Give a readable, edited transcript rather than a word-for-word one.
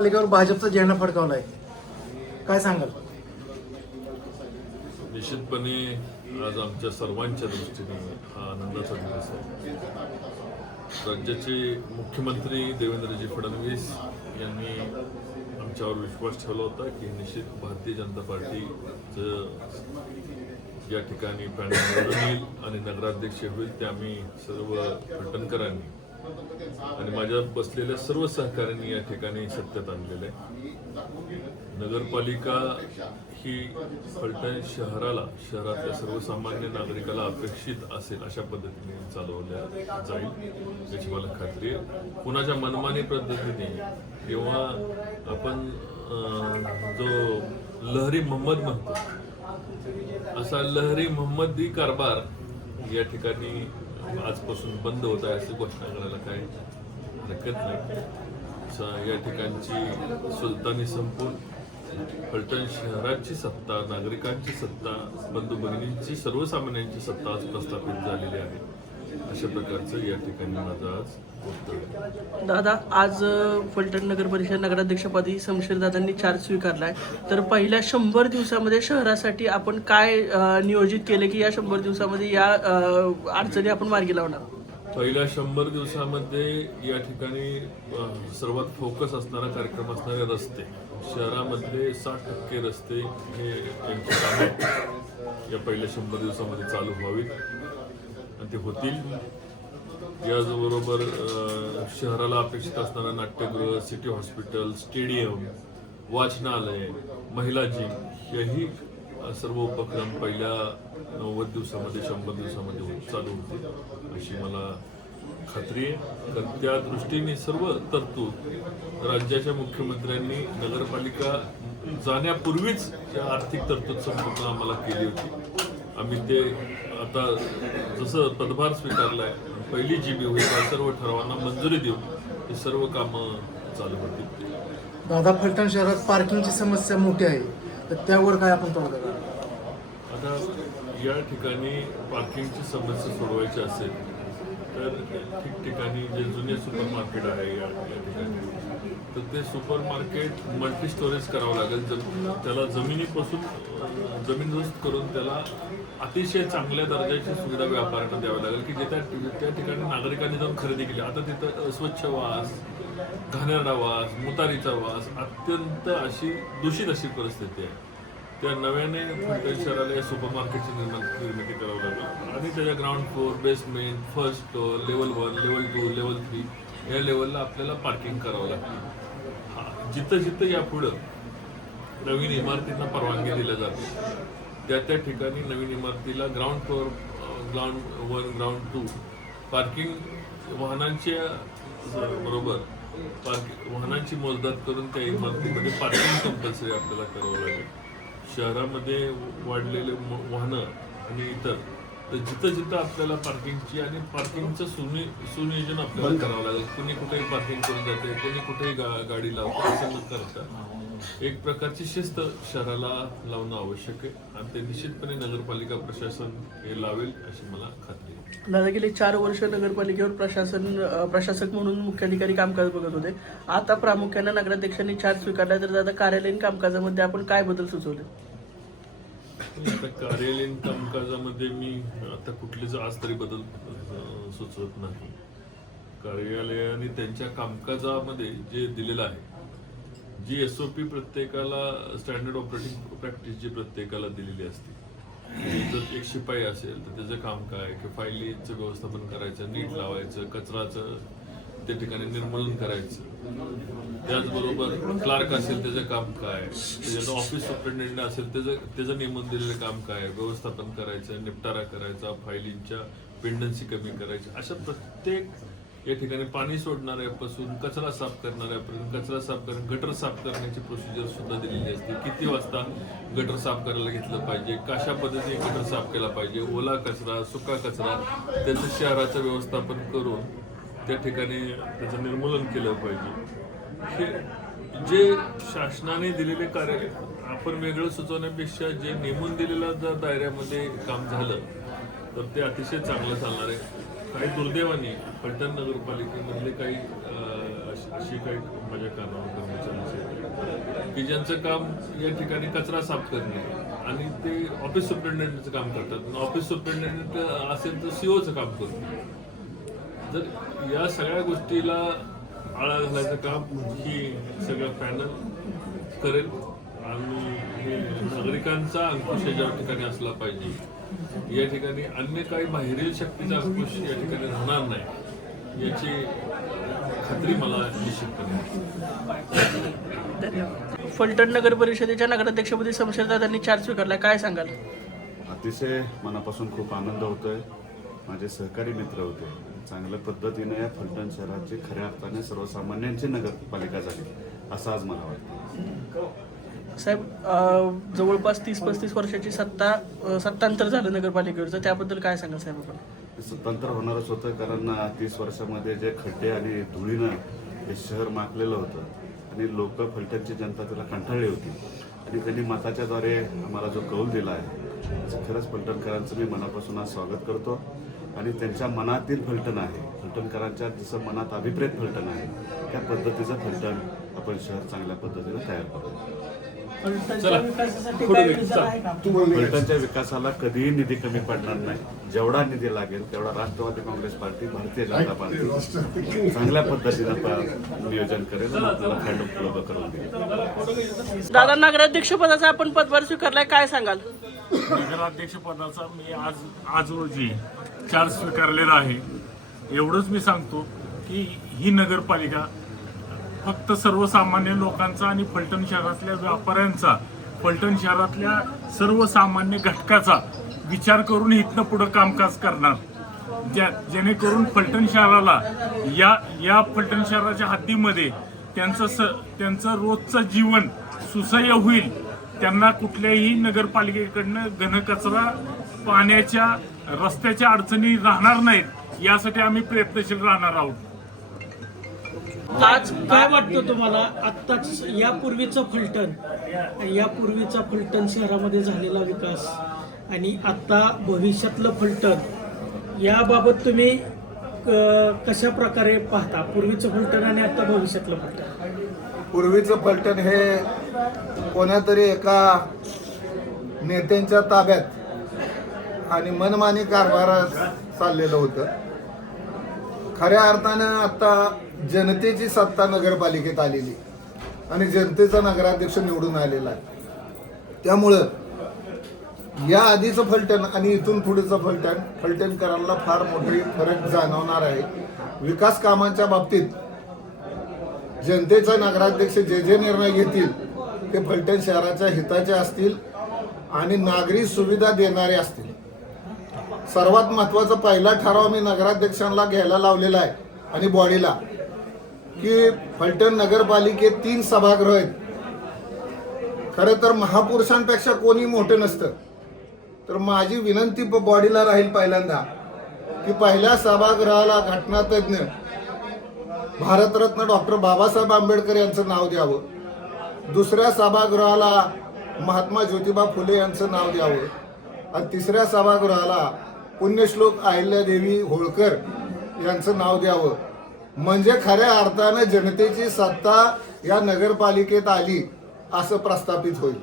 पालिकेवर भाजपचा झेंडा फडकावलाय, काय सांगाल? निश्चितपणे आज आमच्या सर्वांच्या दृष्टीने हा आनंदाचा दिवस आहे. राज्याचे मुख्यमंत्री देवेंद्रजी फडणवीस यांनी आमच्यावर विश्वास ठेवला होता की निश्चित भारतीय जनता पार्टीचं या ठिकाणी पॅनल निवडून येईल आणि नगराध्यक्ष होईल, ते आम्ही सर्व फलटणकरांनी आणि माझ्या बसलेल्या सर्व सहकाऱ्यांनी या ठिकाणी सत्यात आणलेलं आहे. नगरपालिका ही फलटण शहरातल्या सर्वसामान्य नागरिकाला अपेक्षित असेल अशा पद्धतीने चालवल्या जाईल याची मला खात्री आहे. कुणाच्या मनमानी पद्धतीने किंवा आपण जो लहरी मोहम्मद म्हणतो असा लहरी मोहम्मदी कारभार या ठिकाणी आजपासून बंद होत आहे अशी घोषणा करायला काही हरकत नाही. या ठिकाणची सुलतानी संपून फलटण शहराची सत्ता, नागरिकांची सत्ता, बंधू भगिनींची, सर्वसामान्यांची सत्ता आज प्रस्थापित झालेली आहे. अशा प्रकारचं या ठिकाणी माझं आज वक्तव्य आहे. दादा, आज फलटण नगर परिषद नगराध्यक्षपदी शमशेरदादांनी चार्ज स्वीकारलाय, तर पहिल्या 100 दिवसामध्ये शहरासाठी आपण काय नियोजित केले की या 100 दिवसामध्ये या अडचणी आपण मार्गी लावणार? पहिल्या 100 दिवसामध्ये या ठिकाणी सर्वात फोकस असणारा कार्यक्रम असणारे रस्ते, शहरामधले 60% रस्ते हे त्यांची कामे या पहिल्या 100 दिवसामध्ये चालू व्हावीत आणि ते होतील. याचबरोबर शहराला अपेक्षित असणारा नाट्यगृह, सिटी हॉस्पिटल, स्टेडियम, वाचनालय, महिला जिम हेही सर्व उपक्रम पहिल्या 90 दिवसामध्ये 100 दिवसामध्ये चालू होतील अशी मला खात्री आहे. तर त्या दृष्टीने सर्व तरतूद राज्याच्या मुख्यमंत्र्यांनी नगरपालिका जाण्यापूर्वीच त्या आर्थिक तरतूद संपूर्ण आम्हाला केली होती. आम्ही ते आता जसं पदभार स्वीकारलाय, पहिली GB होईल त्या सर्व ठरावांना मंजुरी देऊन ही सर्व कामं चालू होतील. दादा, फलटण शहरात पार्किंगची समस्या मोठी आहे, तर त्यावर काय आपण तोडगा काढणार? आता या ठिकाणी पार्किंगची समस्या सोडवायची असेल तर ठिकठिकाणी जे जुने सुपर मार्केट आहे या ठिकाणी, तर ते सुपर मार्केट मल्टी स्टोरेज करावं लागेल. त्याला जमिनीपासून जमीनदोस्त करून त्याला अतिशय चांगल्या दर्जाची सुविधा व्यापाऱ्यांना द्यावी लागेल की त्या ठिकाणी नागरिकांनी जाऊन खरेदी केली. आता तिथं अस्वच्छ वास, घाणेरडा वास, मुतारीचा वास, अत्यंत अशी दूषित अशी परिस्थिती आहे. त्या नव्याने फलटण शहराला सुपर मार्केटची निर्मिती करावी लागेल आणि त्याच्या ground floor, basement, first floor, level 1, level 2, level 3 या लेवलला आपल्याला पार्किंग करावं लागेल. जिथं जिथं यापुढं नवीन इमारतींना परवानगी दिल्या जाते त्या ठिकाणी नवीन इमारतीला ground floor, ground 1, ground 2 parking वाहनांच्या बरोबर वाहनांची मोजदाद करून त्या इमारतीमध्ये पार्किंग कंपल्सरी आपल्याला करावं लागेल. शहरामध्ये वाढलेले वाहनं आणि इतर तर जिथं जिथं आपल्याला पार्किंगची आणि पार्किंगचं सुनियोजन आपल्याला करावं लागेल. कुणी कुठेही पार्किंग करून जाते, कुणी कुठेही गाडी लावते असं न करता एक प्रकारची शिस्त शहराला लावणं आवश्यक आहे आणि ते निश्चितपणे नगरपालिका प्रशासन हे लावेल अशी मला खात्री आहे. दादा, गेले 4 वर्ष नगरपालिकेवर प्रशासक म्हणून मुख्याधिकारी कामकाज बघत होते. आता प्रामुख्याने नगराध्यक्षांनी चार्ज स्वीकारला, तर दादा कार्यालयीन कामकाजामध्ये आपण काय बदल सुचवले? आता कार्यालयीन कामकाजामध्ये मी आता कुठलेच आज तरी बदल सुचवत नाही. कार्यालयाने त्यांच्या कामकाजामध्ये जे दिलेलं आहे, जी SOP प्रत्येकाला, स्टँडर्ड ऑपरेटिंग प्रॅक्टिस जी प्रत्येकाला दिलेली असते, जर एक शिपाई असेल तर त्याचं काम काय की फाईलीचं व्यवस्थापन करायचं, नीट लावायचं, कचराचं त्या ठिकाणी निर्मूलन करायचं. त्याचबरोबर क्लार्क असेल त्याचं काम काय, त्याचं ऑफिस सुपरिटेंडेंट असेल त्याचं नेमून दिलेलं काम काय, व्यवस्थापन करायचं, निपटारा करायचा, फायलींच्या पेंडन्सी कमी करायची. अशा प्रत्येक या ठिकाणी पाणी सोडणाऱ्यापासून कचरा साफ करणाऱ्यापर्यंत, कचरा साफ गटर साफ करण्याची प्रोसिजर सुद्धा दिलेली असते. किती वाजता गटर साफ करायला घेतलं पाहिजे, कशा पद्धतीने गटर साफ केला पाहिजे, ओला कचरा, सुका कचरा, त्याचं शहराचं व्यवस्थापन करून त्या ठिकाणी त्याचं निर्मूलन केलं पाहिजे. हे जे शासनाने दिलेले कार्य आपण वेगळं सुचवण्यापेक्षा जे नेमून दिलेल्या जर दायऱ्यामध्ये काम झालं तर ते अतिशय चांगलं चालणार आहे. काही दुर्दैवाने फलटण नगरपालिकेमधले काही अशी काही माझ्या कानावर कर्मचारी की ज्यांचं काम या ठिकाणी कचरा साफ करणे आणि ते ऑफिस सुपरिटेंडेंटचं काम करतात. ऑफिस सुपरिटेंडेंट असेल तर सीओचं काम करतो. जर या सगळ्या गोष्टीला आळा घालायचं काम ही सगळं पॅनल करेल आणि हे नागरिकांचा अंकुश या ठिकाणी असला पाहिजे. या ठिकाणी अन्य काही बाहेरील शक्तीचा अंकुश या ठिकाणी राहणार नाही याची खात्री मला निश्चितपणे आहे. धन्यवाद. फलटण नगर परिषदेच्या नगराध्यक्षपदी शमशेरदादांनी चार्ज स्वीकारला, काय सांगाल? अतिशय मनापासून खूप आनंद होतोय. माझे सहकारी मित्र होते. चांगल्या पद्धतीने या फलटण शहराची खऱ्या अर्थाने सर्वसामान्यांची नगरपालिका झाली असं आज मला वाटतं. साहेब, जवळपास 30-35 वर्षाची सत्तांतर झालं नगरपालिकेवरचं, त्याबद्दल काय सांगाल साहेब आपण? स्वतंत्र होणारच होतं कारण 30 वर्षामध्ये जे खड्डे आणि धुळीनं हे शहर माखलेलं होतं आणि लोक फलटणची जनता त्याला कंटाळली होती आणि त्यांनी मताच्याद्वारे आम्हाला जो कौल दिला आहे त्याचं खरंच फलटणकरांचं मी मनापासून आज स्वागत करतो. आणि त्यांच्या मनातील फलटण आहे, फलटणकरांच्या जसं मनात अभिप्रेत फलटण आहे त्या पद्धतीचं फलटण आपण शहर चांगल्या पद्धतीने तयार करतो. फलटणच्या विकासाला कधीही निधी कमी पडणार नाही. जेवढा निधी लागेल तेवढा राष्ट्रवादी काँग्रेस पार्टी, भारतीय जनता पार्टी चांगल्या पद्धतीनं नियोजन करेल आणि आपल्याला फंड उपलब्ध करून देईल. दादा, नगराध्यक्ष पदाचा आपण पदभार स्वीकारलाय, काय सांगाल? नगराध्यक्ष पदाचा मी आज रोजी चार्ज स्वीकारलेला आहे. एवढंच मी सांगतो की ही नगरपालिका फक्त सर्वसामान्य लोकांचा आणि फलटण शहरातल्या व्यापाऱ्यांचा, फलटण शहरातल्या सर्वसामान्य घटकाचा विचार करून इथनं पुढं कामकाज करणार, जेणेकरून फलटण शहराला या फलटण शहराच्या हद्दीमध्ये त्यांचं रोजचं जीवन सुसह्य होईल. त्यांना कुठल्याही नगरपालिकेकडनं घनकचरा, पाण्याच्या, रस्त्याच्या अडचणी राहणार नाहीत यासाठी आम्ही प्रयत्नशील राहणार आहोत. आज काय वाटतं तुम्हाला? आत्ताच यापूर्वीचं फलटण शहरामध्ये झालेला विकास आणि आता भविष्यातलं फलटण याबाबत तुम्ही कशा प्रकारे पाहता? पूर्वीचं फलटण आणि आता भविष्यातलं फलटण. पूर्वीचं फलटण हे कोणातरी एका नेत्यांच्या ताब्यात आणि मनमानी कारभार चाललेलं होतं. खऱ्या अर्थानं आता जनतेची सत्ता नगरपालिकेत आलेली आणि जनतेचा नगराध्यक्ष निवडून आलेला आहे. त्यामुळं या आधीचं फलटण आणि इथून पुढेचं फलटणकरांना फार मोठी फरक जाणवणार आहे. विकास कामांच्या बाबतीत जनतेचा नगराध्यक्ष जे निर्णय घेतील ते फलटण शहराच्या हिताचे असतील आणि नागरी सुविधा देणारे असतील. सर्वात महत्त्वाचा पहिला ठराव मी नगराध्यक्षांना घ्यायला लावलेला आहे आणि बॉडीला की फलटण नगरपालिकेत 3 सभागृह आहेत. खरं तर महापुरुषांपेक्षा कोणी मोठं नसतं. तर माझी विनंती बॉडीला राहील पहिल्यांदा की पहिल्या सभागृहाला घटनातज्ञ भारतरत्न डॉक्टर बाबासाहेब आंबेडकर यांचं नाव द्यावं. दुसऱ्या सभागृहाला महात्मा ज्योतिबा फुले यांचं नाव द्यावं आणि तिसऱ्या सभागृहाला पुण्यश्लोक अहिल्यादेवी होळकर यांचं नाव द्यावं. म्हणजे खऱ्या अर्थानं जनतेची सत्ता या नगरपालिकेत आली असं प्रस्थापित होईल.